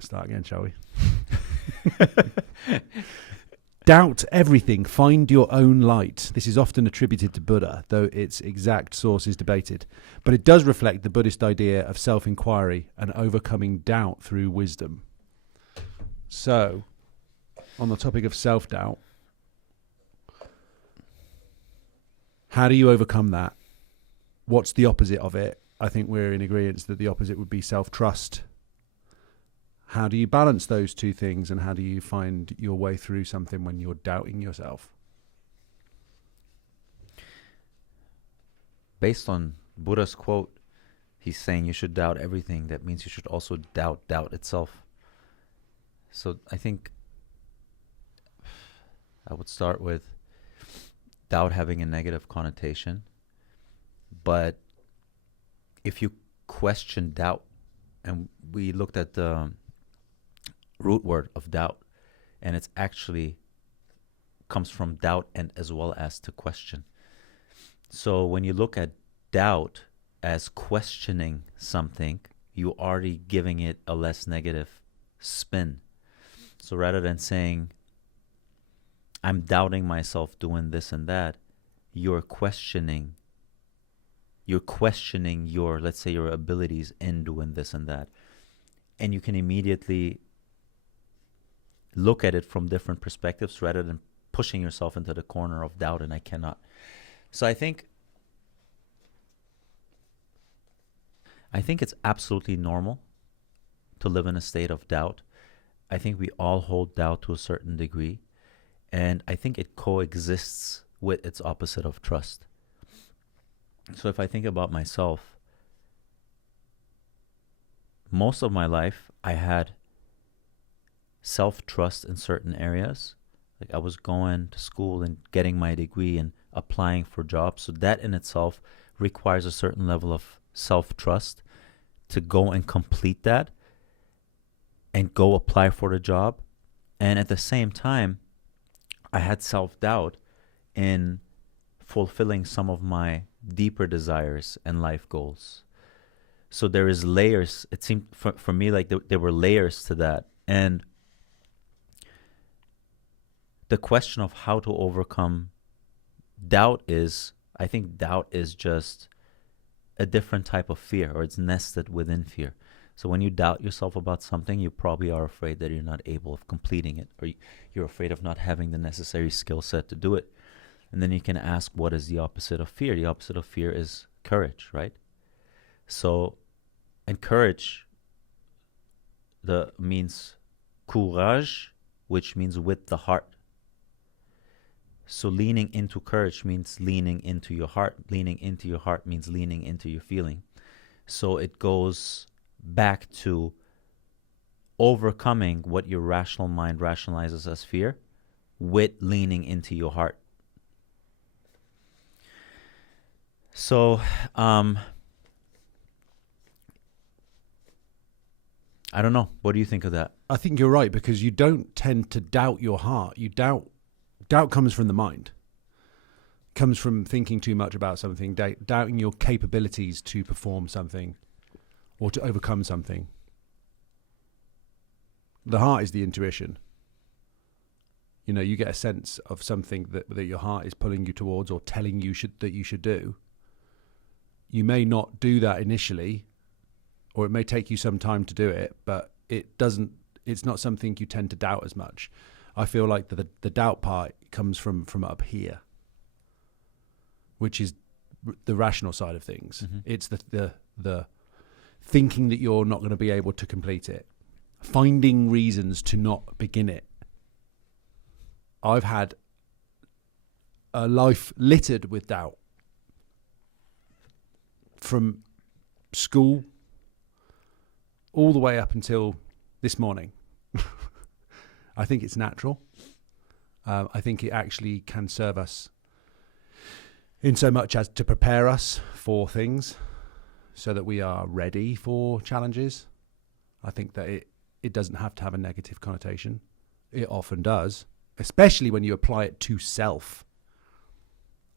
Start again, shall we? Doubt everything, find your own light. This is often attributed to Buddha, though its exact source is debated. But it does reflect the Buddhist idea of self-inquiry and overcoming doubt through wisdom. So, on the topic of self-doubt, how do you overcome that? What's the opposite of it? I think we're in agreement that the opposite would be self-trust. How do you balance those two things, and how do you find your way through something when you're doubting yourself? Based on Buddha's quote, he's saying you should doubt everything. That means you should also doubt doubt itself. So I think I would start with doubt having a negative connotation. But if you question doubt, and we looked at the root word of doubt, and it's actually comes from doubt and as well as to question. So when you look at doubt as questioning something, you're already giving it a less negative spin. So rather than saying, I'm doubting myself doing this and that, you're questioning your, let's say, your abilities in doing this and that. And you can immediately look at it from different perspectives rather than pushing yourself into the corner of doubt and I cannot. So I think it's absolutely normal to live in a state of doubt. I think we all hold doubt to a certain degree, and I think it coexists with its opposite of trust. So if I think about myself, most of my life I had self-trust in certain areas. Like I was going to school and getting my degree and applying for jobs. So that in itself requires a certain level of self-trust to go and complete that and go apply for the job. And at the same time, I had self-doubt in fulfilling some of my deeper desires and life goals. So there is layers. It seemed for me like there were layers to that. And the question of how to overcome doubt is, I think doubt is just a different type of fear, or it's nested within fear. So when you doubt yourself about something, you probably are afraid that you're not able of completing it, or you're afraid of not having the necessary skill set to do it. And then you can ask, what is the opposite of fear? The opposite of fear is courage, right? So, and courage means courage, which means with the heart. So leaning into courage means leaning into your heart. Leaning into your heart means leaning into your feeling. So it goes back to overcoming what your rational mind rationalizes as fear with leaning into your heart. So I don't know. What do you think of that? I think you're right, because you don't tend to doubt your heart. Doubt comes from the mind. Comes from thinking too much about something, doubting your capabilities to perform something or to overcome something. The heart is the intuition. You know, you get a sense of something that your heart is pulling you towards or telling you that you should do. You may not do that initially, or it may take you some time to do it, but it's not something you tend to doubt as much. I feel like the doubt part comes from up here, which is the rational side of things. Mm-hmm. It's the thinking that you're not going to be able to complete it, finding reasons to not begin it. I've had a life littered with doubt, from school all the way up until this morning. I think it's natural. I think it actually can serve us in so much as to prepare us for things so that we are ready for challenges. I think that it doesn't have to have a negative connotation. It often does, especially when you apply it to self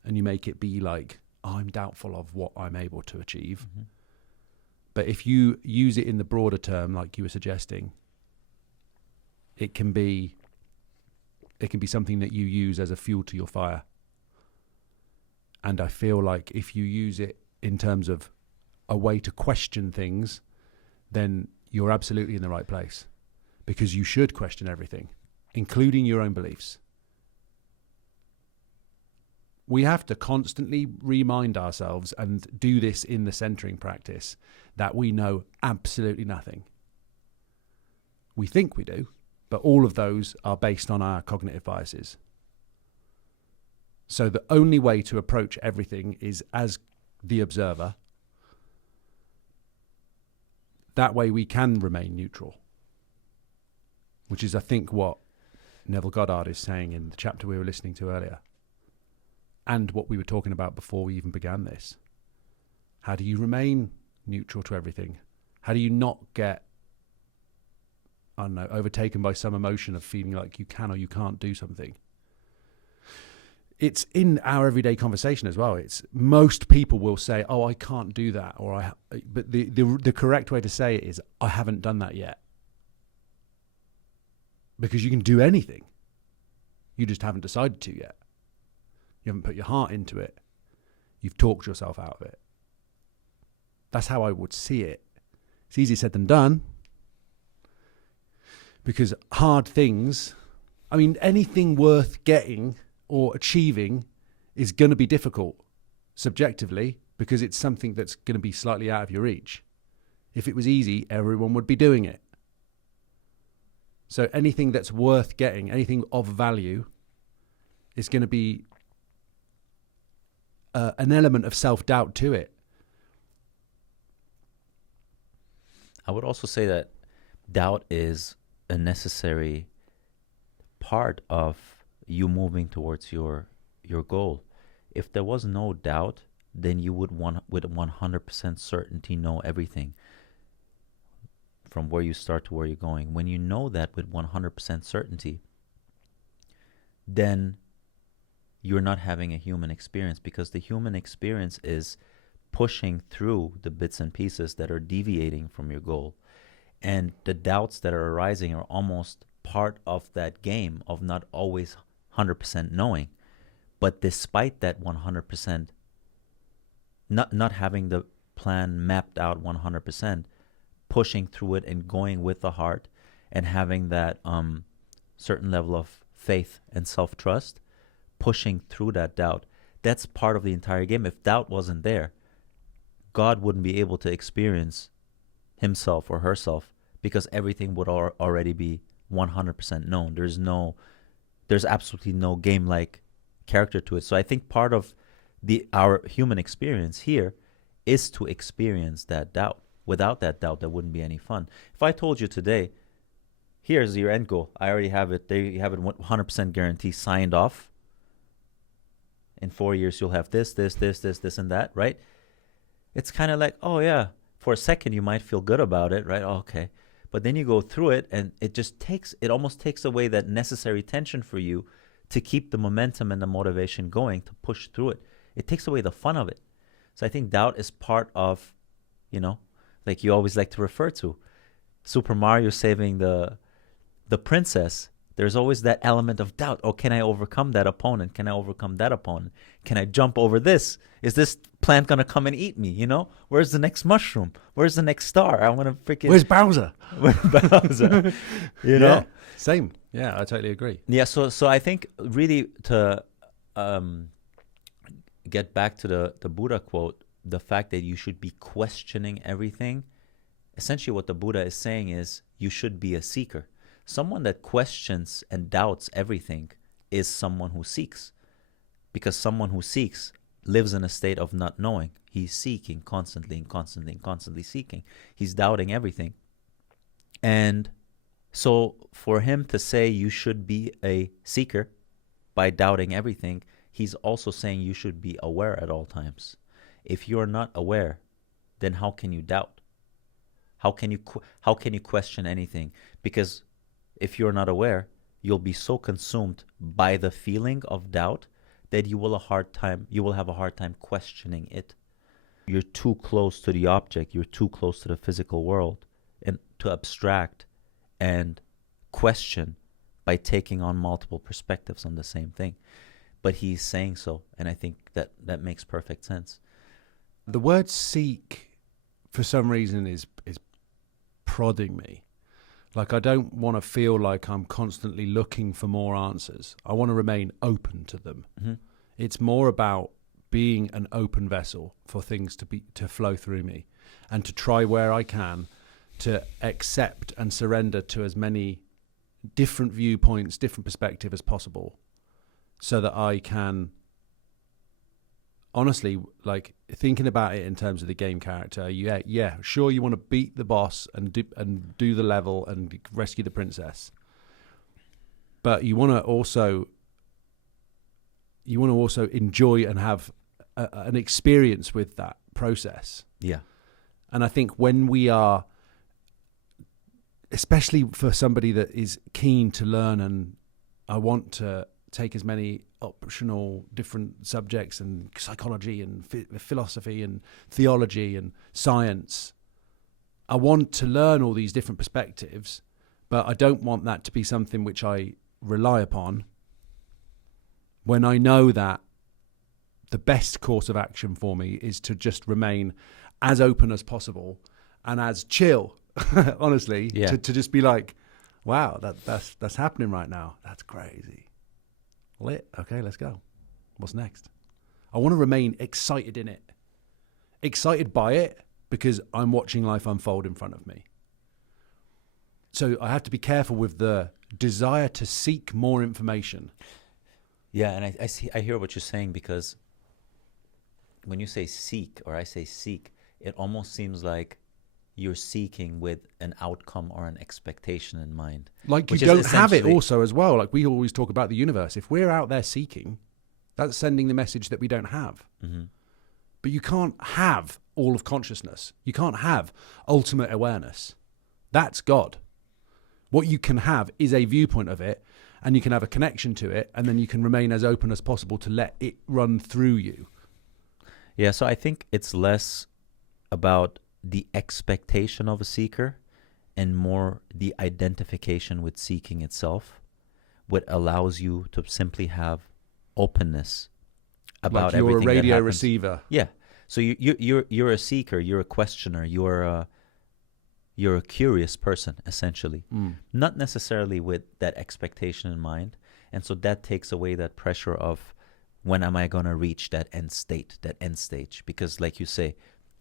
and you make it be like, I'm doubtful of what I'm able to achieve. Mm-hmm. But if you use it in the broader term, like you were suggesting, it can be something that you use as a fuel to your fire. And I feel like if you use it in terms of a way to question things, then you're absolutely in the right place, because you should question everything, including your own beliefs. We have to constantly remind ourselves, and do this in the centering practice, that we know absolutely nothing. We think we do, but all of those are based on our cognitive biases. So the only way to approach everything is as the observer. That way we can remain neutral, which is, I think, what Neville Goddard is saying in the chapter we were listening to earlier, and what we were talking about before we even began this. How do you remain neutral to everything? How do you not get, I don't know, overtaken by some emotion of feeling like you can or you can't do something? It's in our everyday conversation as well. It's most people will say, "Oh, I can't do that," or but the correct way to say it is, "I haven't done that yet," because you can do anything. You just haven't decided to yet. You haven't put your heart into it. You've talked yourself out of it. That's how I would see it. It's easier said than done, because hard things, I mean, anything worth getting or achieving is going to be difficult subjectively, because it's something that's going to be slightly out of your reach. If it was easy, everyone would be doing it. So anything that's worth getting, anything of value, is going to be an element of self-doubt to it. I would also say that doubt is a necessary part of you moving towards your goal. If there was no doubt, then you would with 100% certainty know everything from where you start to where you're going. When you know that with 100% certainty, then you're not having a human experience, because the human experience is pushing through the bits and pieces that are deviating from your goal. And the doubts that are arising are almost part of that game of not always 100% knowing. But despite that 100%, not having the plan mapped out 100%, pushing through it and going with the heart and having that certain level of faith and self-trust, pushing through that doubt, that's part of the entire game. If doubt wasn't there, God wouldn't be able to experience himself or herself, because everything would already be 100% known. There's absolutely no game-like character to it. So I think part of our human experience here is to experience that doubt. Without that doubt, there wouldn't be any fun. If I told you today, here's your end goal, I already have it, you have it 100% guarantee signed off. In 4 years, you'll have this, and that, right? It's kind of like, oh yeah, for a second you might feel good about it, right? Oh, okay. But then you go through it, and it almost takes away that necessary tension for you to keep the momentum and the motivation going to push through it. It takes away the fun of it. So I think doubt is part of, like you always like to refer to, Super Mario saving the princess. There's always that element of doubt. Oh, can I overcome that opponent? Can I overcome that opponent? Can I jump over this? Is this plant going to come and eat me? Where's the next mushroom? Where's the next star? I want to freaking... Where's Bowser? Where's Bowser? Yeah, same. Yeah, I totally agree. Yeah, so I think really to get back to the Buddha quote, the fact that you should be questioning everything, essentially what the Buddha is saying is you should be a seeker. Someone that questions and doubts everything is someone who seeks, because someone who seeks lives in a state of not knowing. He's seeking constantly seeking. He's doubting everything. And so for him to say you should be a seeker by doubting everything, he's also saying you should be aware at all times. If you're not aware, then how can you doubt? How can you question anything? Because if you're not aware, you'll be so consumed by the feeling of doubt that you will have a hard time questioning it. You're too close to the object, you're too close to the physical world, and to abstract and question by taking on multiple perspectives on the same thing. But he's saying so, and I think that makes perfect sense. The word seek, for some reason, is prodding me. Like, I don't want to feel like I'm constantly looking for more answers. I want to remain open to them. Mm-hmm. It's more about being an open vessel for things to flow through me, and to try where I can to accept and surrender to as many different viewpoints, different perspectives as possible, so that I can honestly, like, thinking about it in terms of the game character, sure, you want to beat the boss and do the level and rescue the princess, but you want to also enjoy and have an experience with that process. Yeah. And I think when we are, especially for somebody that is keen to learn, and I want to take as many optional different subjects and psychology and philosophy and theology and science, I want to learn all these different perspectives, but I don't want that to be something which I rely upon when I know that the best course of action for me is to just remain as open as possible and as chill, honestly, to just be like, wow, that's happening right now. That's crazy. Lit. Okay, let's go. What's next? I want to remain excited in it. Excited by it because I'm watching life unfold in front of me. So I have to be careful with the desire to seek more information. Yeah, and I hear what you're saying, because when you say seek, or I say seek, it almost seems like you're seeking with an outcome or an expectation in mind. Like, you don't have it also as well. Like, we always talk about the universe. If we're out there seeking, that's sending the message that we don't have. Mm-hmm. But you can't have all of consciousness. You can't have ultimate awareness. That's God. What you can have is a viewpoint of it, and you can have a connection to it, and then you can remain as open as possible to let it run through you. Yeah, so I think it's less about the expectation of a seeker and more the identification with seeking itself, what allows you to simply have openness about like you're everything a radio that happens. receiver. Yeah. So you're a seeker, you're a questioner, you're a curious person, essentially. Not necessarily with that expectation in mind. And so that takes away that pressure of, when am I going to reach that end stage? Because like you say,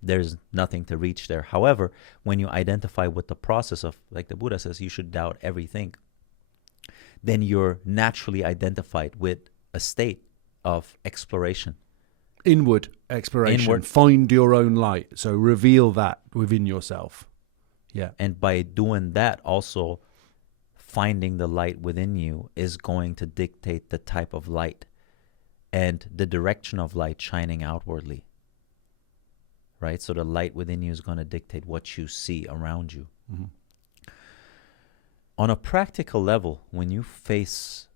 there's nothing to reach there. However, when you identify with the process of, like the Buddha says, you should doubt everything, then you're naturally identified with a state of exploration. Inward exploration. Inward. Find your own light. So reveal that within yourself. Yeah. And by doing that, also finding the light within you is going to dictate the type of light and the direction of light shining outwardly. Right? So the light within you is going to dictate what you see around you. Mm-hmm. On a practical level, when you face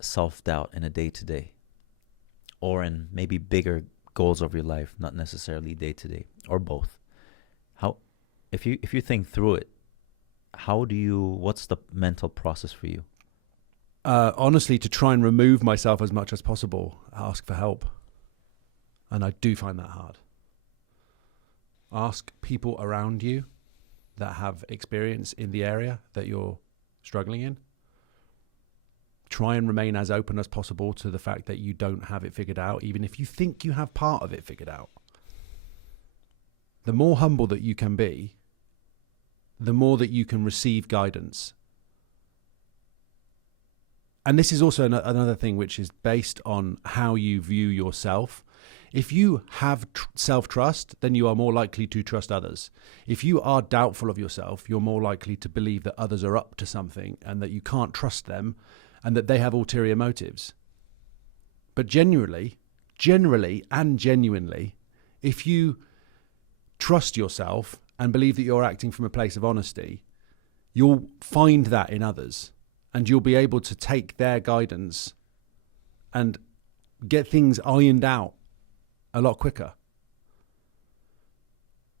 self-doubt in a day-to-day, or in maybe bigger goals of your life, not necessarily day-to-day, or both, if you think through it, what's the mental process for you? Honestly, to try and remove myself as much as possible, ask for help. And I do find that hard. Ask people around you that have experience in the area that you're struggling in. Try and remain as open as possible to the fact that you don't have it figured out, even if you think you have part of it figured out. The more humble that you can be, the more that you can receive guidance. And this is also another thing which is based on how you view yourself. If you have self-trust, then you are more likely to trust others. If you are doubtful of yourself, you're more likely to believe that others are up to something and that you can't trust them and that they have ulterior motives. But generally and genuinely, if you trust yourself and believe that you're acting from a place of honesty, you'll find that in others, and you'll be able to take their guidance and get things ironed out a lot quicker.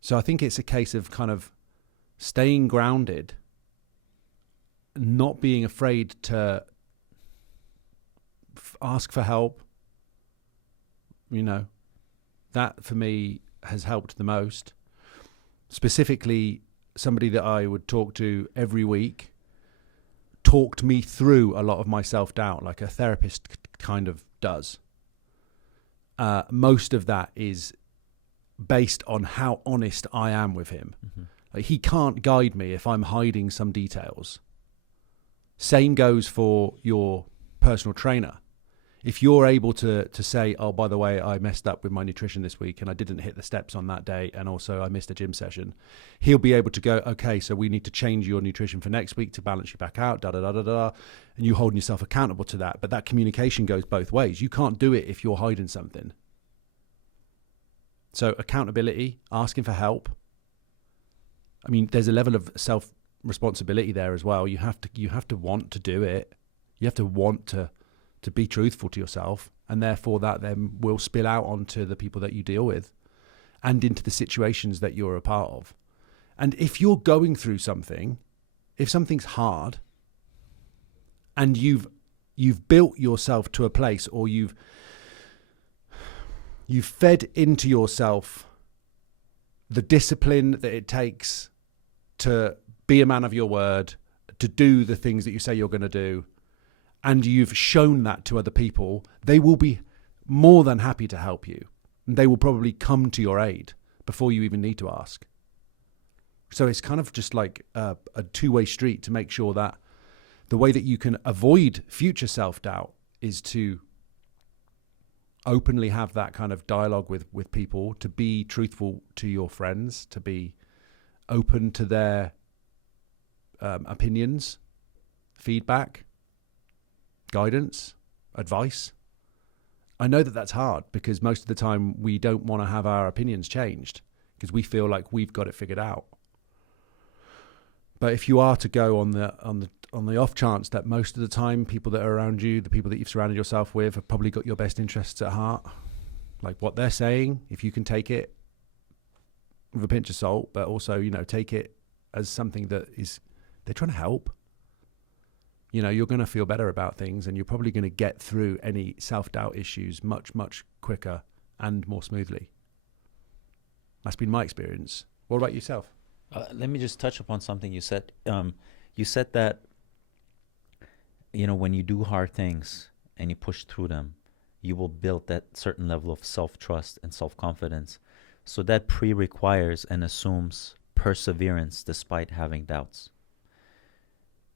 So I think it's a case of kind of staying grounded, not being afraid to ask for help, that for me has helped the most. Specifically, somebody that I would talk to every week talked me through a lot of my self-doubt, like a therapist kind of does. Most of that is based on how honest I am with him. Mm-hmm. Like, he can't guide me if I'm hiding some details. Same goes for your personal trainer. If you're able to say, oh, by the way, I messed up with my nutrition this week and I didn't hit the steps on that day, and also I missed a gym session, he'll be able to go, okay, so we need to change your nutrition for next week to balance you back out, da-da-da-da-da, and you holding yourself accountable to that. But that communication goes both ways. You can't do it if you're hiding something. So accountability, asking for help. I mean, there's a level of self-responsibility there as well. You have to want to do it. You have to want to be truthful to yourself, and therefore that then will spill out onto the people that you deal with and into the situations that you're a part of. And if you're going through something, if something's hard and you've built yourself to a place, or you've fed into yourself the discipline that it takes to be a man of your word, to do the things that you say you're going to do, and you've shown that to other people, they will be more than happy to help you. And they will probably come to your aid before you even need to ask. So it's kind of just like a two-way street to make sure that the way that you can avoid future self-doubt is to openly have that kind of dialogue with people, to be truthful to your friends, to be open to their opinions, feedback, guidance, advice. I know that that's hard, because most of the time we don't want to have our opinions changed because we feel like we've got it figured out. But if you are to go on the off chance that most of the time people that are around you, the people that you've surrounded yourself with, have probably got your best interests at heart, like what they're saying, if you can take it with a pinch of salt, but also, take it as something that is, they're trying to help. You're going to feel better about things, and you're probably going to get through any self-doubt issues much, much quicker and more smoothly. That's been my experience. What about yourself? Let me just touch upon something you said. You said that, when you do hard things and you push through them, you will build that certain level of self-trust and self-confidence. So that pre-requires and assumes perseverance despite having doubts.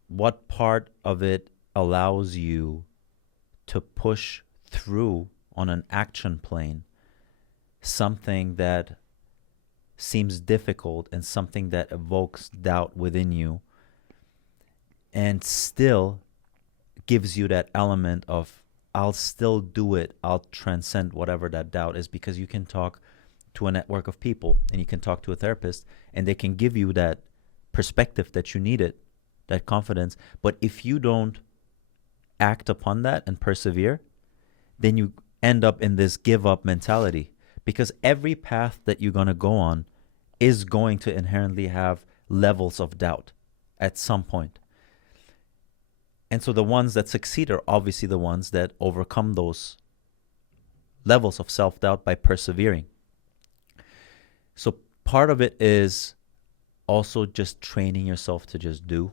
What part of it allows you to push through on an action plane something that seems difficult and something that evokes doubt within you, and still gives you that element of, I'll still do it, I'll transcend whatever that doubt is, because you can talk to a network of people and you can talk to a therapist and they can give you that perspective that you needed, that confidence. But if you don't act upon that and persevere, then you end up in this give up mentality, because every path that you're going to go on is going to inherently have levels of doubt at some point. And so the ones that succeed are obviously the ones that overcome those levels of self-doubt by persevering. So part of it is also just training yourself to just do.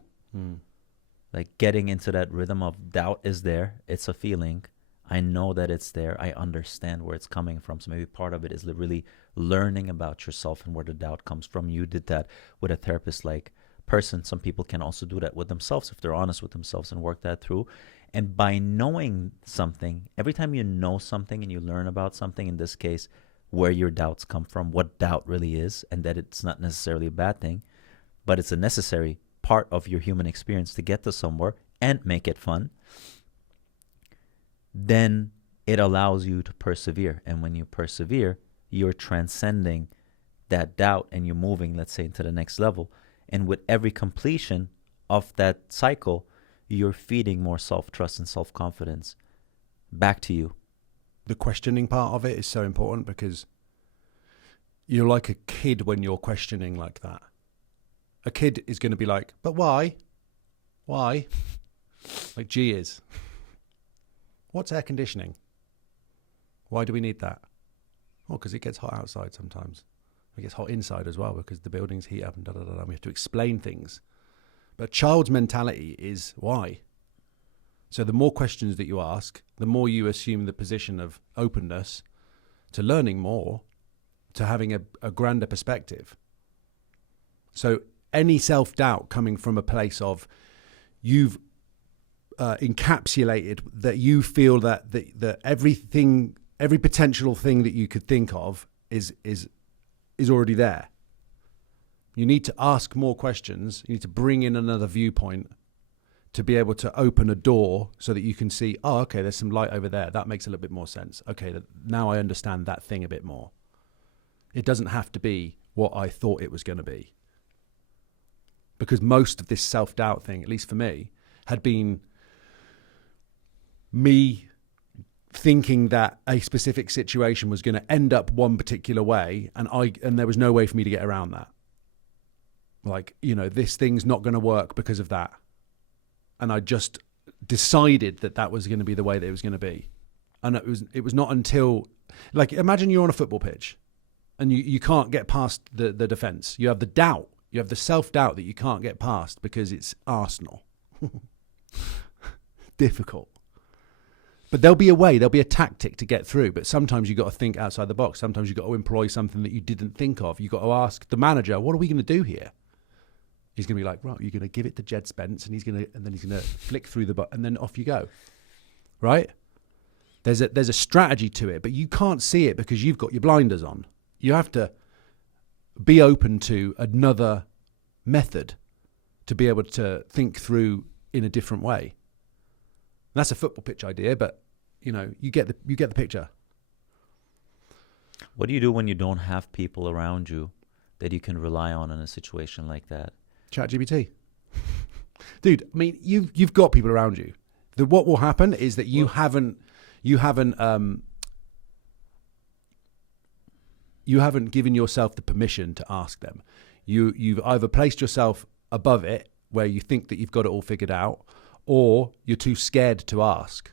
Like getting into that rhythm of doubt is there. It's a feeling. I know that it's there. I understand where it's coming from. So maybe part of it is really learning about yourself and where the doubt comes from. You did that with a therapist-like person. Some people can also do that with themselves if they're honest with themselves and work that through. And by knowing something, every time you know something and you learn about something, in this case, where your doubts come from, what doubt really is, and that it's not necessarily a bad thing, but it's a necessary part of your human experience to get to somewhere and make it fun, then it allows you to persevere. And when you persevere, you're transcending that doubt and you're moving, let's say, into the next level. And with every completion of that cycle, you're feeding more self-trust and self-confidence back to you. The questioning part of it is so important, because you're like a kid when you're questioning like that. A kid is going to be like, but why? Why? Like G is. What's air conditioning? Why do we need that? Well, because it gets hot outside sometimes. It gets hot inside as well because the buildings heat up and da-da-da-da. We have to explain things. But a child's mentality is why. So the more questions that you ask, the more you assume the position of openness to learning more, to having a grander perspective. So any self-doubt coming from a place of you've encapsulated that you feel that everything, every potential thing that you could think of is already there. You need to ask more questions. You need to bring in another viewpoint to be able to open a door so that you can see, oh, okay, there's some light over there. That makes a little bit more sense. Okay, now I understand that thing a bit more. It doesn't have to be what I thought it was going to be. Because most of this self-doubt thing, at least for me, had been me thinking that a specific situation was going to end up one particular way, and there was no way for me to get around that. Like, this thing's not going to work because of that. And I just decided that was going to be the way that it was going to be. And it was not until, like, imagine you're on a football pitch and you can't get past the defence. You have the doubt. You have the self-doubt that you can't get past because it's Arsenal. Difficult. But there'll be a way, there'll be a tactic to get through. But sometimes you've got to think outside the box. Sometimes you've got to employ something that you didn't think of. You've got to ask the manager, what are we going to do here? He's going to be like, right, you're going to give it to Jed Spence, and then he's going to flick through the button, and then off you go. Right? There's a strategy to it, but you can't see it because you've got your blinders on. You have to be open to another method to be able to think through in a different way. That's a football pitch idea, but you get the picture. What do you do when you don't have people around you that you can rely on in a situation like that? ChatGPT. Dude, I mean, you've got people around you. What will happen is that you haven't given yourself the permission to ask them. You've either placed yourself above it where you think that you've got it all figured out, or you're too scared to ask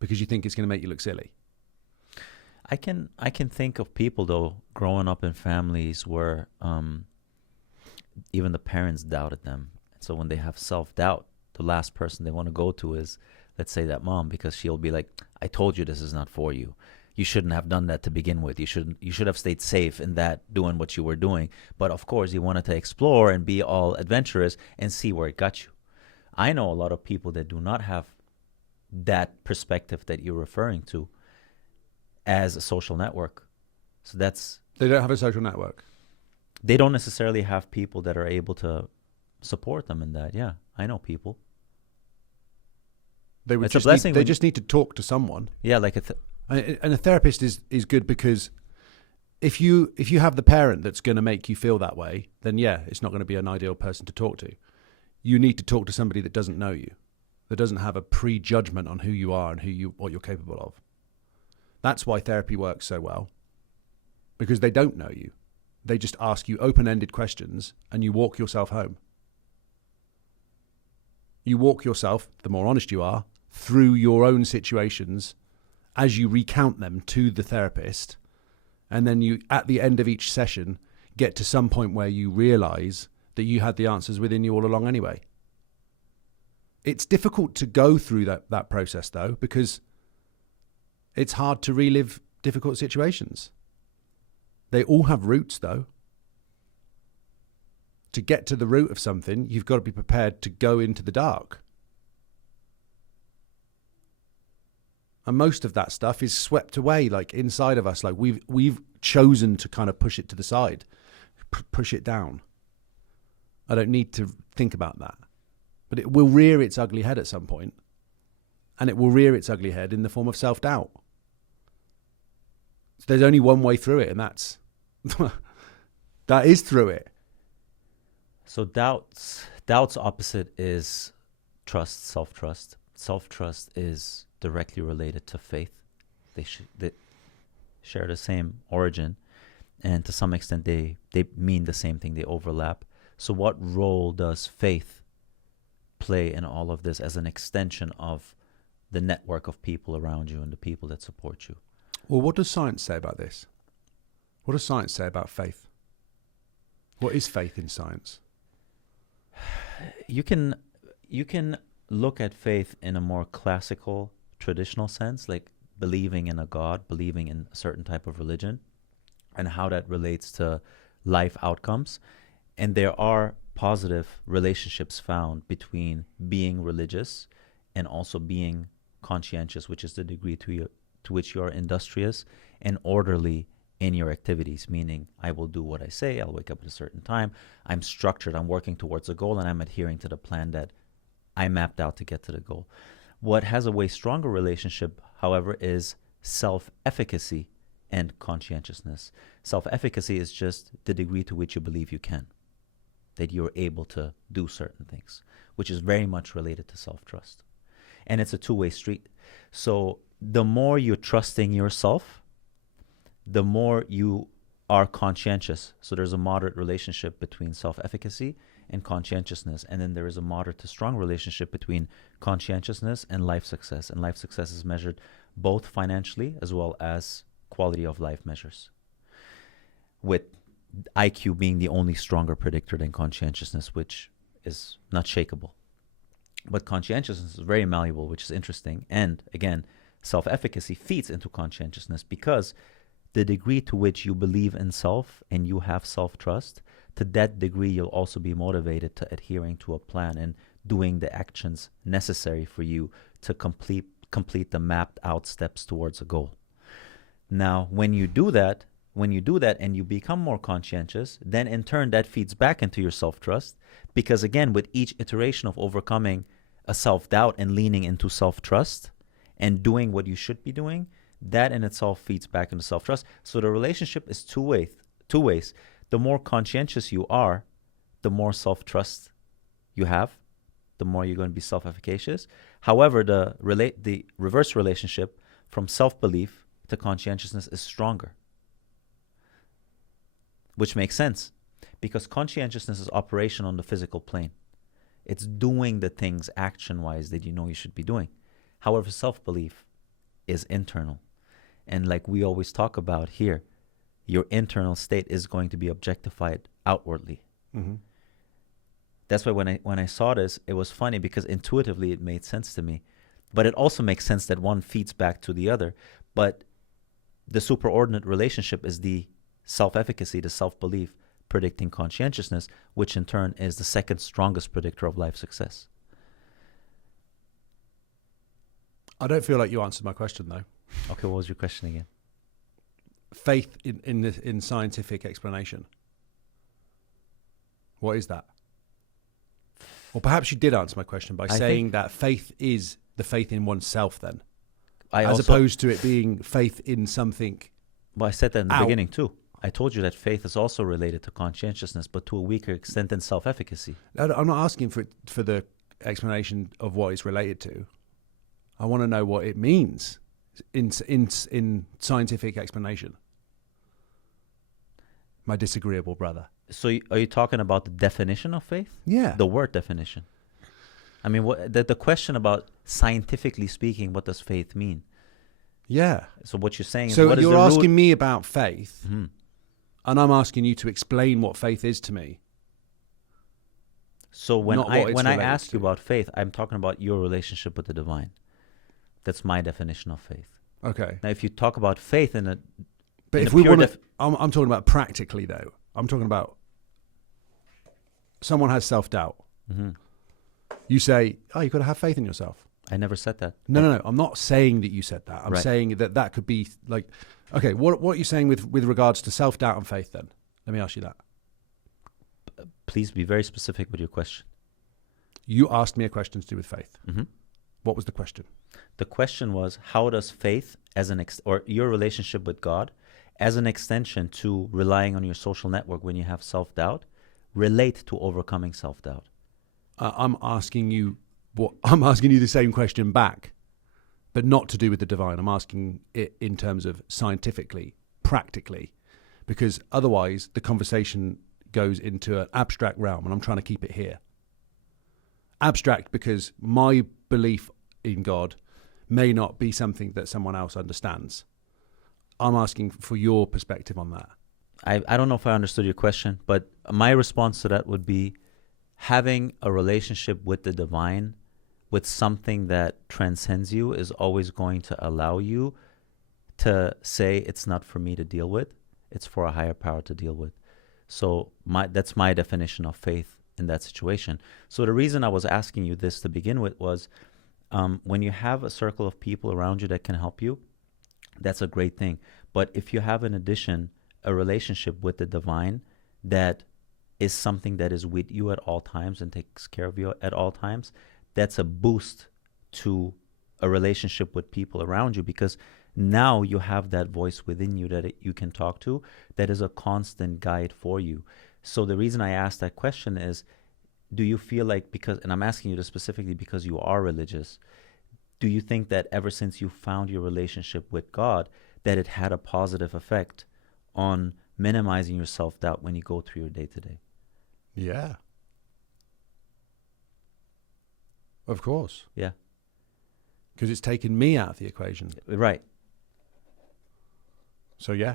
because you think it's going to make you look silly. I can think of people, though, growing up in families where even the parents doubted them. So when they have self-doubt, the last person they want to go to is, let's say, that mom, because she'll be like, I told you this is not for you. You shouldn't have done that to begin with. You should have stayed safe in that, doing what you were doing. But of course, you wanted to explore and be all adventurous and see where it got you. I know a lot of people that do not have that perspective that you're referring to as a social network. So they don't have a social network. They don't necessarily have people that are able to support them in that. Yeah, I know people. It's a blessing. They just need to talk to someone. Yeah, like and a therapist is good because if you have the parent that's going to make you feel that way, then yeah, it's not going to be an ideal person to talk to. You need to talk to somebody that doesn't know you, that doesn't have a prejudgment on who you are and what you're capable of. That's why therapy works so well, because they don't know you. They just ask you open-ended questions and you walk yourself home. You walk yourself, the more honest you are, through your own situations as you recount them to the therapist. And then you, at the end of each session, get to some point where you realize that you had the answers within you all along anyway. It's difficult to go through that process, though, because it's hard to relive difficult situations. They all have roots, though. To get to the root of something, you've got to be prepared to go into the dark. And most of that stuff is swept away, like inside of us. Like we've chosen to kind of push it to the side, push it down. I don't need to think about that. But it will rear its ugly head at some point. And it will rear its ugly head in the form of self-doubt. So there's only one way through it, and that is through it. So doubt's opposite is trust, self-trust. Self-trust is directly related to faith. They share the same origin, and to some extent they mean the same thing. They overlap. So what role does faith play in all of this as an extension of the network of people around you and the people that support you. Well, what does science say about this? What does science say about faith? What is faith in science? You can look at faith in a more classical, traditional sense, like believing in a God, believing in a certain type of religion, and how that relates to life outcomes. And there are positive relationships found between being religious and also being conscientious, which is the degree to which you are industrious and orderly in your activities, meaning I will do what I say, I'll wake up at a certain time, I'm structured, I'm working towards a goal, and I'm adhering to the plan that I mapped out to get to the goal. What has a way stronger relationship, however, is self-efficacy and conscientiousness. Self-efficacy is just the degree to which you believe you can, that you're able to do certain things, which is very much related to self-trust. And it's a two-way street. So the more you're trusting yourself, the more you are conscientious. So there's a moderate relationship between self-efficacy and conscientiousness. And then there is a moderate to strong relationship between conscientiousness and life success. And life success is measured both financially as well as quality of life measures, with IQ being the only stronger predictor than conscientiousness, which is not shakeable. But conscientiousness is very malleable, which is interesting. And again, self-efficacy feeds into conscientiousness, because the degree to which you believe in self and you have self-trust, to that degree you'll also be motivated to adhering to a plan and doing the actions necessary for you to complete the mapped out steps towards a goal. Now, when you do that and you become more conscientious, then in turn that feeds back into your self-trust, because again, with each iteration of overcoming a self-doubt and leaning into self-trust and doing what you should be doing, that in itself feeds back into self-trust. So the relationship is two ways. The more conscientious you are, the more self-trust you have, the more you're going to be self-efficacious. However, the reverse relationship from self-belief to conscientiousness is stronger, which makes sense, because conscientiousness is operation on the physical plane. It's doing the things action-wise that you know you should be doing. However, self-belief is internal. And like we always talk about here, your internal state is going to be objectified outwardly. Mm-hmm. That's why when I saw this, it was funny, because intuitively it made sense to me. But it also makes sense that one feeds back to the other. But the superordinate relationship is the self-efficacy, the self-belief, predicting conscientiousness, which in turn is the second strongest predictor of life success. I don't feel like you answered my question, though. Okay, what was your question again? Faith in scientific explanation. What is that? Or perhaps you did answer my question by saying that faith is the faith in oneself then, as opposed to it being faith in something. Well, I said that in the beginning too. I told you that faith is also related to conscientiousness, but to a weaker extent than self-efficacy. I'm not asking for the explanation of what it's related to. I want to know what it means in scientific explanation. My disagreeable brother. So are you talking about the definition of faith? Yeah. The word definition. I mean, the question about, scientifically speaking, what does faith mean? Yeah. So what you're saying is, so what is you're the asking me about faith, mm-hmm. and I'm asking you to explain what faith is to me. So when I ask you about faith, I'm talking about your relationship with the divine. That's my definition of faith. Okay. Now, if you talk about faith but if we want to, I'm talking about practically though. I'm talking about someone has self-doubt. Mm-hmm. You say, "Oh, you've got to have faith in yourself." I never said that. No. I'm not saying that you said that. I'm saying that could be like, okay, what are you saying with regards to self-doubt and faith then? Let me ask you that. Please be very specific with your question. You asked me a question to do with faith. Mm-hmm. What was the question? The question was, how does faith or your relationship with God as an extension to relying on your social network when you have self-doubt relate to overcoming self-doubt? I'm asking you the same question back, but not to do with the divine. I'm asking it in terms of scientifically, practically, because otherwise the conversation goes into an abstract realm, and I'm trying to keep it here. abstract because my belief in God may not be something that someone else understands. I'm asking for your perspective on that. I don't know if I understood your question, but my response to that would be having a relationship with the divine, with something that transcends you, is always going to allow you to say it's not for me to deal with, it's for a higher power to deal with. So that's my definition of faith in that situation. So the reason I was asking you this to begin with was when you have a circle of people around you that can help you, that's a great thing. But if you have in addition a relationship with the divine that is something that is with you at all times and takes care of you at all times, that's a boost to a relationship with people around you, because now you have that voice within you that you can talk to that is a constant guide for you. So the reason I asked that question is, do you feel like, because, and I'm asking you this specifically because you are religious, do you think that ever since you found your relationship with God, that it had a positive effect on minimizing your self-doubt when you go through your day-to-day? Yeah. Of course. Yeah. Because it's taken me out of the equation. Right. So yeah,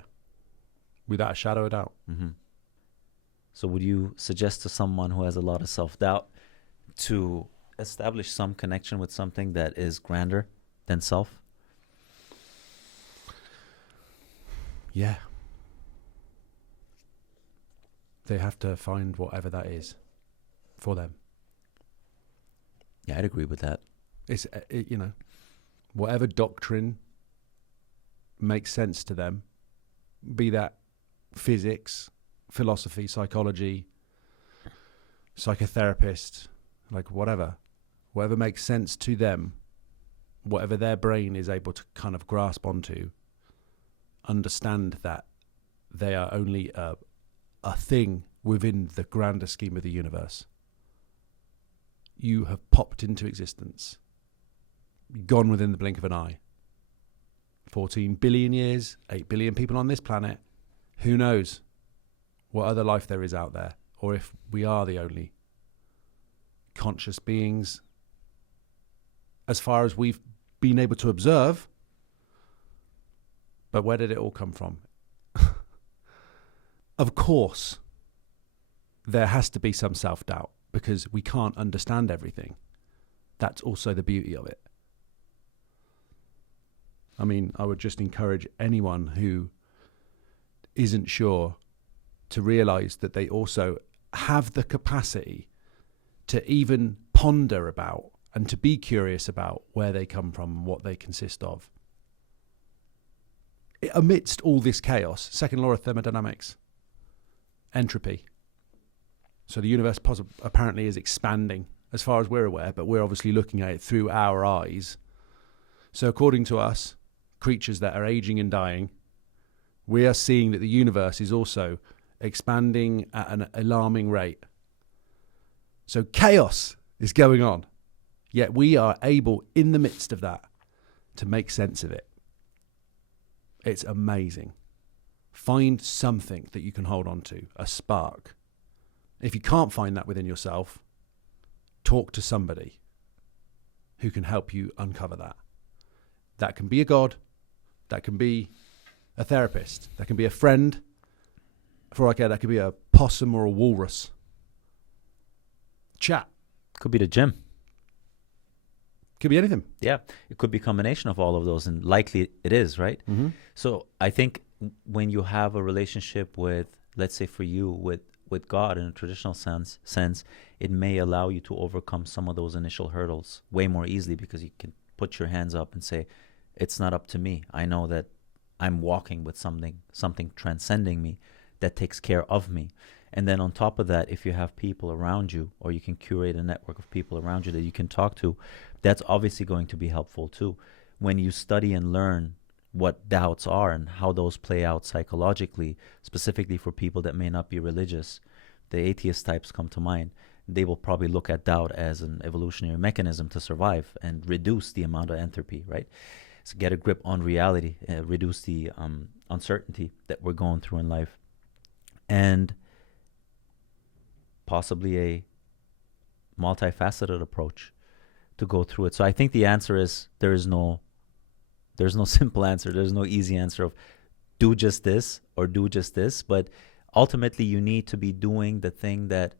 without a shadow of doubt. Mm-hmm. So would you suggest to someone who has a lot of self-doubt to establish some connection with something that is grander than self? Yeah. They have to find whatever that is for them. Yeah, I'd agree with that. It's, whatever doctrine makes sense to them, be that physics, philosophy, psychology, psychotherapist, like whatever makes sense to them, whatever their brain is able to kind of grasp onto, understand that they are only a thing within the grander scheme of the universe. You have popped into existence, gone within the blink of an eye. 14 billion years, 8 billion people on this planet. Who knows what other life there is out there, or if we are the only conscious beings as far as we've been able to observe. But where did it all come from? Of course, there has to be some self-doubt because we can't understand everything. That's also the beauty of it. I mean, I would just encourage anyone who isn't sure to realize that they also have the capacity to even ponder about and to be curious about where they come from and what they consist of. Amidst all this chaos, second law of thermodynamics, entropy. So the universe apparently is expanding as far as we're aware, but we're obviously looking at it through our eyes. So according to us, creatures that are aging and dying, we are seeing that the universe is also expanding at an alarming rate. So chaos is going on, yet we are able, in the midst of that, to make sense of it. It's amazing. Find something that you can hold on to, a spark. If you can't find that within yourself, talk to somebody who can help you uncover that. That can be a god, that can be a therapist, that can be a friend. For that could be a possum or a walrus. Chat. Could be the gym. Could be anything. Yeah, it could be a combination of all of those, and likely it is, right? Mm-hmm. So I think when you have a relationship with, let's say for you, with God in a traditional sense, it may allow you to overcome some of those initial hurdles way more easily, because you can put your hands up and say, it's not up to me. I know that I'm walking with something transcending me that takes care of me. And then on top of that, if you have people around you, or you can curate a network of people around you that you can talk to, that's obviously going to be helpful too. When you study and learn what doubts are and how those play out psychologically, specifically for people that may not be religious, the atheist types come to mind. They will probably look at doubt as an evolutionary mechanism to survive and reduce the amount of entropy, right? So get a grip on reality, reduce the uncertainty that we're going through in life. And possibly a multifaceted approach to go through it. So I think the answer is there's no simple answer. There's no easy answer of do just this or do just this. But ultimately, you need to be doing the thing that,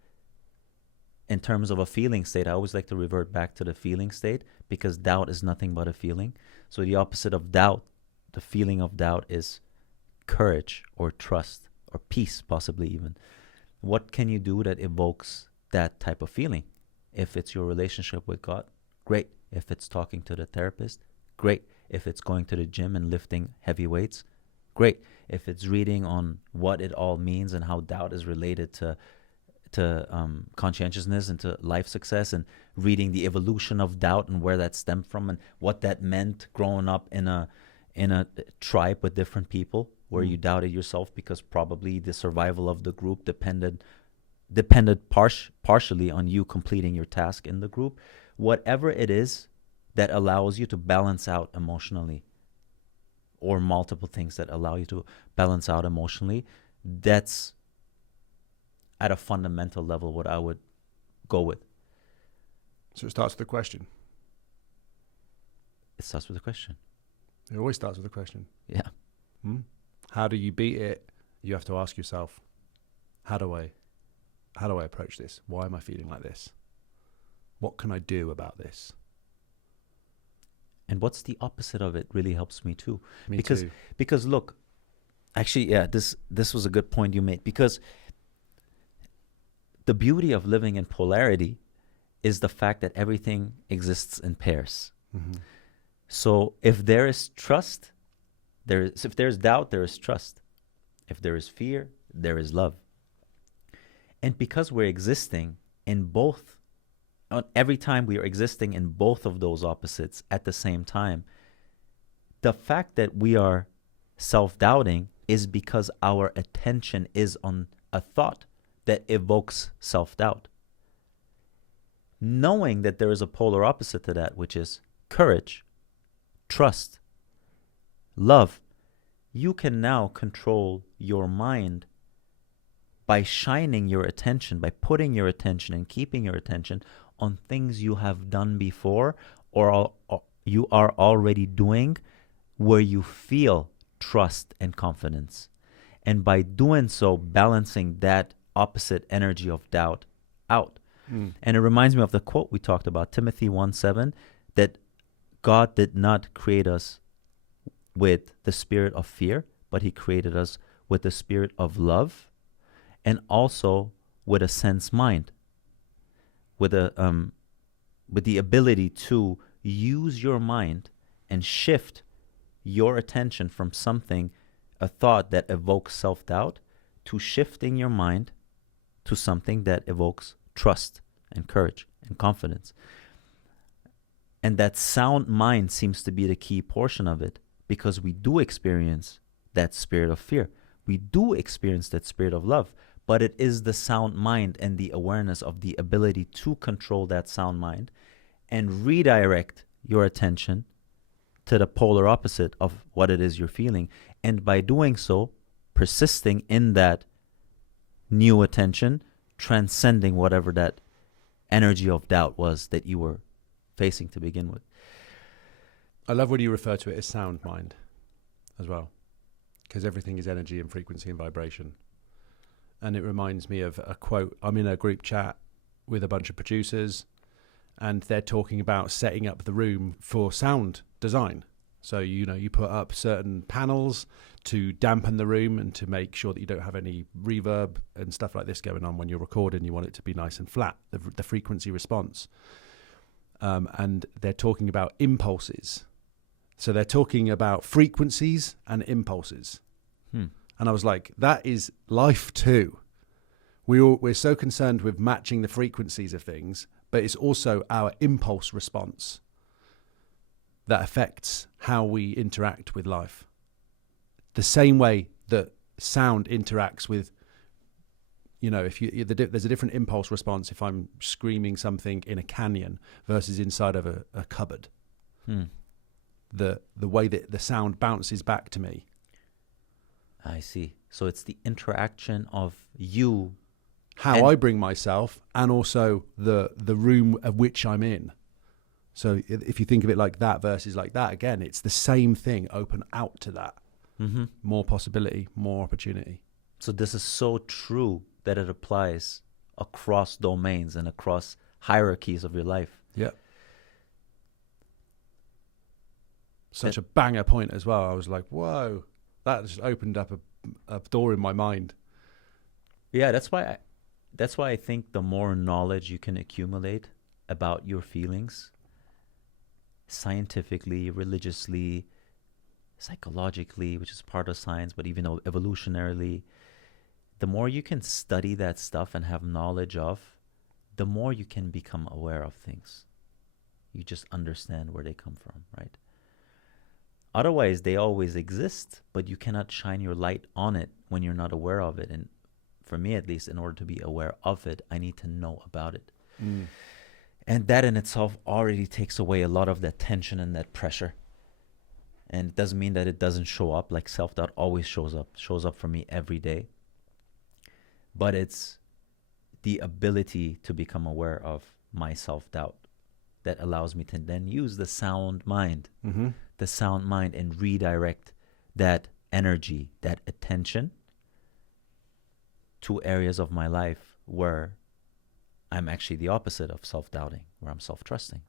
in terms of a feeling state, I always like to revert back to the feeling state, because doubt is nothing but a feeling. So the opposite of doubt, the feeling of doubt, is courage or trust or peace, possibly even. What can you do that evokes that type of feeling? If it's your relationship with God, great. If it's talking to the therapist, great. If it's going to the gym and lifting heavy weights, great. If it's reading on what it all means and how doubt is related to conscientiousness and to life success, and reading the evolution of doubt and where that stemmed from and what that meant growing up in a tribe with different people where you doubted yourself because probably the survival of the group depended partially on you completing your task in the group. Whatever it is that allows you to balance out emotionally, or multiple things that allow you to balance out emotionally, that's at a fundamental level what I would go with. So it starts with a question. It starts with a question. It always starts with a question. Yeah. How do you beat it? You have to ask yourself, how do I approach this? Why am I feeling like this? What can I do about this? And what's the opposite of it really helps me too. Me too. Because look, actually, yeah, this was a good point you made, because the beauty of living in polarity is the fact that everything exists in pairs. Mm-hmm. So if there is trust, if there's doubt, there is trust. If there is fear, there is love. And because we're existing in both, every time we are existing in both of those opposites at the same time, the fact that we are self-doubting is because our attention is on a thought that evokes self-doubt. Knowing that there is a polar opposite to that, which is courage, trust, love, you can now control your mind by shining your attention, by putting your attention and keeping your attention on things you have done before or you are already doing, where you feel trust and confidence. And by doing so, balancing that opposite energy of doubt out. And it reminds me of the quote we talked about, Timothy 1:7, that God did not create us with the spirit of fear, but he created us with the spirit of love, and also with a sense mind, with the ability to use your mind and shift your attention from something, a thought that evokes self-doubt, to shifting your mind to something that evokes trust and courage and confidence. And that sound mind seems to be the key portion of it, because we do experience that spirit of fear. We do experience that spirit of love, but it is the sound mind and the awareness of the ability to control that sound mind and redirect your attention to the polar opposite of what it is you're feeling. And by doing so, persisting in that new attention, transcending whatever that energy of doubt was that you were facing to begin with. I love when you refer to it as sound mind as well, because everything is energy and frequency and vibration. And it reminds me of a quote. I'm in a group chat with a bunch of producers, and they're talking about setting up the room for sound design. So, you put up certain panels to dampen the room and to make sure that you don't have any reverb and stuff like this going on when you're recording. You want it to be nice and flat, the frequency response. And they're talking about impulses. So they're talking about frequencies and impulses. And I was like, that is life too. We're so concerned with matching the frequencies of things, but it's also our impulse response that affects how we interact with life. The same way that sound interacts with, if there's a different impulse response if I'm screaming something in a canyon versus inside of a cupboard. The way that the sound bounces back to me. I see. So it's the interaction of you how And- I bring myself, and also the room of which I'm in. So if you think of it like that versus like that, again, it's the same thing, open out to that. Mm-hmm. More possibility, more opportunity. So this is so true that it applies across domains and across hierarchies of your life. Yeah. Such a banger point as well. I was like, whoa, that just opened up a door in my mind. Yeah, that's why I think the more knowledge you can accumulate about your feelings, scientifically, religiously, psychologically, which is part of science, but even evolutionarily, the more you can study that stuff and have knowledge of, the more you can become aware of things. You just understand where they come from, right? Otherwise, they always exist, but you cannot shine your light on it when you're not aware of it. And for me, at least, in order to be aware of it, I need to know about it. Mm. And that in itself already takes away a lot of that tension and that pressure. And it doesn't mean that it doesn't show up. Like self-doubt always shows up for me every day. But it's the ability to become aware of my self-doubt that allows me to then use the sound mind, Mm-hmm. the sound mind, and redirect that energy, that attention to areas of my life where I'm actually the opposite of self-doubting, where I'm self-trusting.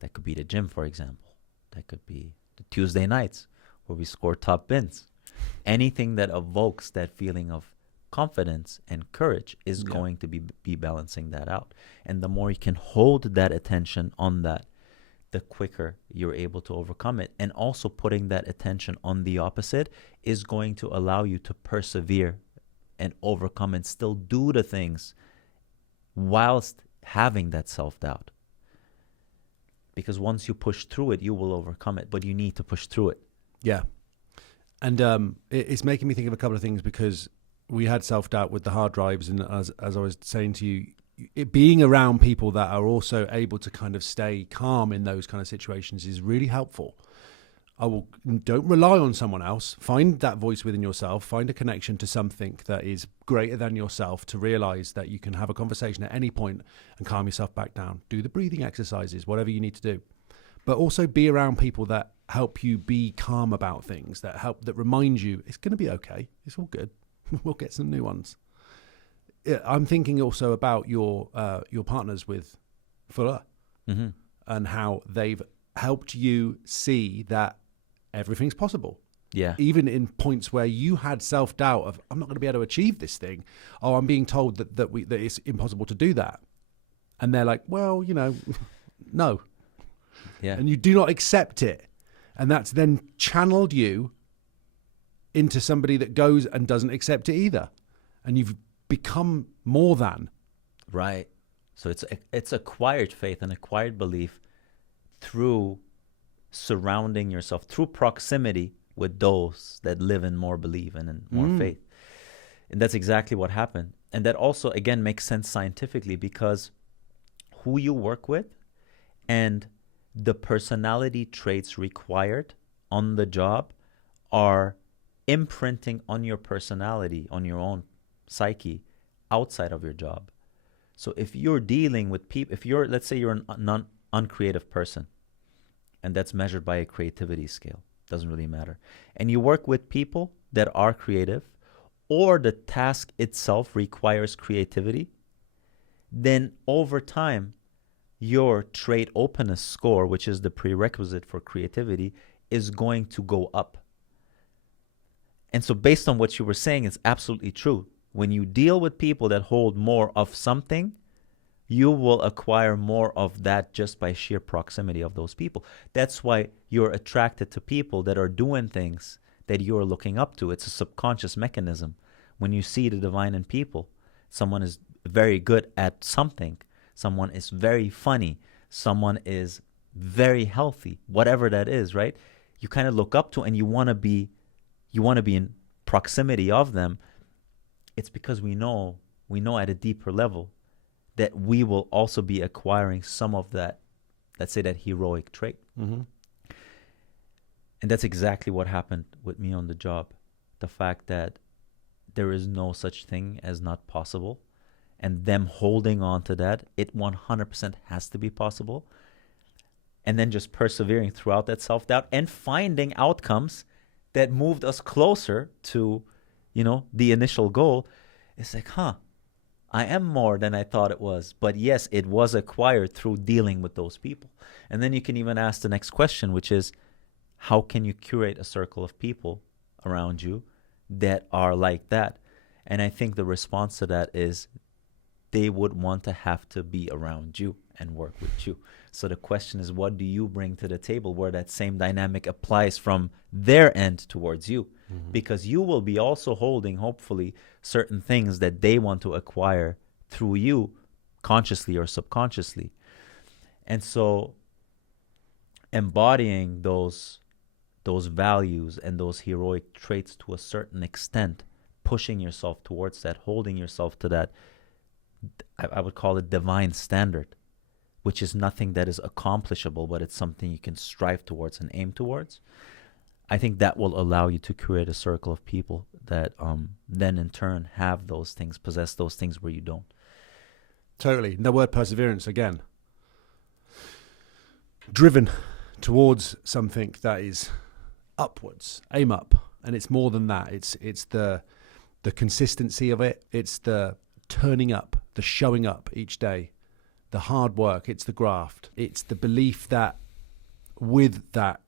That could be the gym, for example. That could be the Tuesday nights where we score top bins. Anything that evokes that feeling of confidence and courage is going to be balancing that out. And the more you can hold that attention on that, the quicker you're able to overcome it. And also putting that attention on the opposite is going to allow you to persevere and overcome and still do the things whilst having that self-doubt. Because once you push through it, you will overcome it, but you need to push through it. Yeah. And it's making me think of a couple of things, because we had self-doubt with the hard drives, and as I was saying to you, it being around people that are also able to kind of stay calm in those kind of situations is really helpful. Don't rely on someone else. Find that voice within yourself. Find a connection to something that is greater than yourself, to realize that you can have a conversation at any point and calm yourself back down. Do the breathing exercises, whatever you need to do. But also be around people that help you be calm about things, that remind you it's going to be okay. It's all good. We'll get some new ones. I'm thinking also about your partners with Fuller, Mm-hmm. and how they've helped you see that everything's possible. Yeah. Even in points where you had self-doubt of, I'm not going to be able to achieve this thing. Oh, I'm being told that it's impossible to do that. And they're like, well, no. Yeah. And you do not accept it. And that's then channeled you into somebody that goes and doesn't accept it either. And you've become more than. Right. So it's acquired faith and acquired belief through surrounding yourself, through proximity with those that live in more belief and in more faith. And that's exactly what happened. And that also, again, makes sense scientifically, because who you work with and the personality traits required on the job are imprinting on your personality, on your own psyche outside of your job. So if you're dealing with people, let's say you're an uncreative person, and that's measured by a creativity scale, doesn't really matter, and you work with people that are creative, or the task itself requires creativity, then over time, your trait openness score, which is the prerequisite for creativity, is going to go up. And so based on what you were saying, it's absolutely true. When you deal with people that hold more of something, you will acquire more of that just by sheer proximity of those people. That's why you're attracted to people that are doing things that you're looking up to. It's a subconscious mechanism. When you see the divine in people, someone is very good at something, someone is very funny, someone is very healthy, whatever that is, right? You kind of look up to, and you want to be in proximity of them. It's because we know at a deeper level that we will also be acquiring some of that, let's say, that heroic trait. Mm-hmm. And that's exactly what happened with me on the job. The fact that there is no such thing as not possible. and them holding on to that, it 100% has to be possible. And then just persevering throughout that self-doubt and finding outcomes that moved us closer to, the initial goal. It's like, I am more than I thought it was. But yes, it was acquired through dealing with those people. And then you can even ask the next question, which is, how can you curate a circle of people around you that are like that? And I think the response to that is they would want to have to be around you and work with you. So the question is, what do you bring to the table where that same dynamic applies from their end towards you? Mm-hmm. Because you will be also holding, hopefully, certain things that they want to acquire through you, consciously or subconsciously. And so embodying those values and those heroic traits to a certain extent, pushing yourself towards that, holding yourself to that, I would call it divine standard, which is nothing that is accomplishable, but it's something you can strive towards and aim towards. I think that will allow you to create a circle of people that then in turn have those things, possess those things where you don't. Totally. The word perseverance again. Driven towards something that is upwards, aim up. And it's more than that. It's the consistency of it. It's the turning up, the showing up each day, the hard work. It's the graft. It's the belief that with that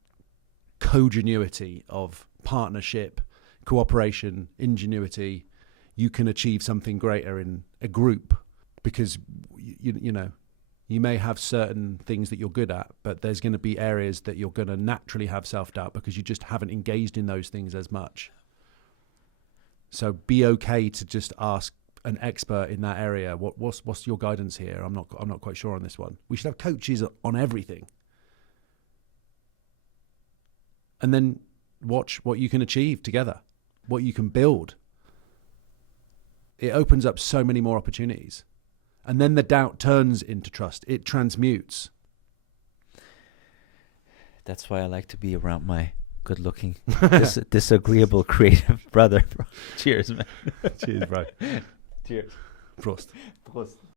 cogenuity of partnership, cooperation, ingenuity, you can achieve something greater in a group, because you may have certain things that you're good at, but there's going to be areas that you're going to naturally have self-doubt because you just haven't engaged in those things as much. So be okay to just ask an expert in that area, what's your guidance here? I'm not quite sure on this one. We should have coaches on everything. And then watch what you can achieve together, what you can build. It opens up so many more opportunities. And then the doubt turns into trust. It transmutes. That's why I like to be around my good-looking, disagreeable, creative brother. Cheers, man. Cheers, bro. Cheers. Prost. Prost.